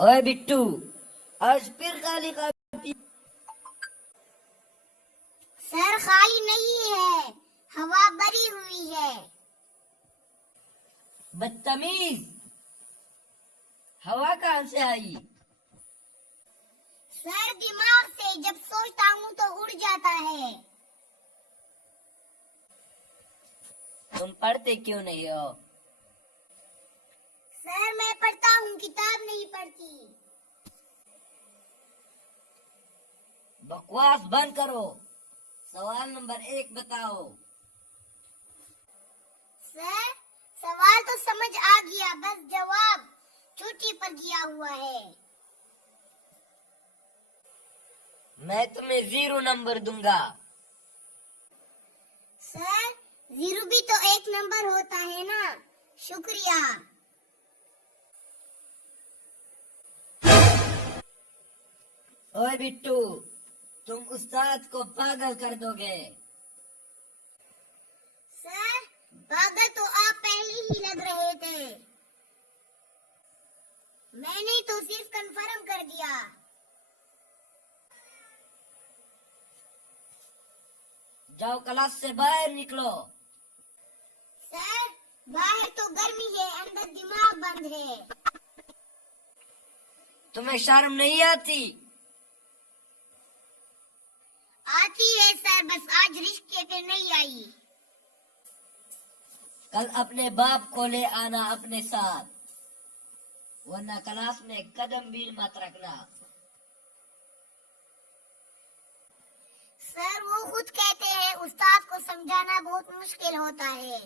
ओए बिट्टू, आज फिर खाली कॉपी। सर खाली नहीं है, हवा भरी हुई है। बदतमीज, हवा कहाँ से आई? सर दिमाग से, जब सोचता हूँ तो उड़ जाता है। तुम पढ़ते क्यों नहीं हो? सर मैं पढ़ता हूँ, किताब नहीं पढ़ती। बकवास बंद करो। सवाल नंबर 1 बताओ। सर सवाल तो समझ आ गया, बस जवाब चोटी पर गया हुआ है। मैं तुम्हें 0 नंबर दूंगा। सर 0 भी तो 1 नंबर होता है ना। शुक्रिया। ओए बिट्टू, तुम उस्ताद को पागल कर दोगे। सर पागल तो आप पहले ही लग रहे थे, मैंने तो सिर्फ कंफर्म कर दिया। जाओ क्लास से बाहर निकलो। सर बाहर तो गर्मी है, अंदर दिमाग बंद है। तुम्हें शर्म नहीं आती? आती है सर, बस आज रिश्ते पे नहीं आई। कल अपने बाप को ले आना अपने साथ, वरना क्लास में कदम भी मत रखना। सर वो खुद कहते हैं उस्ताद को समझाना बहुत मुश्किल होता है।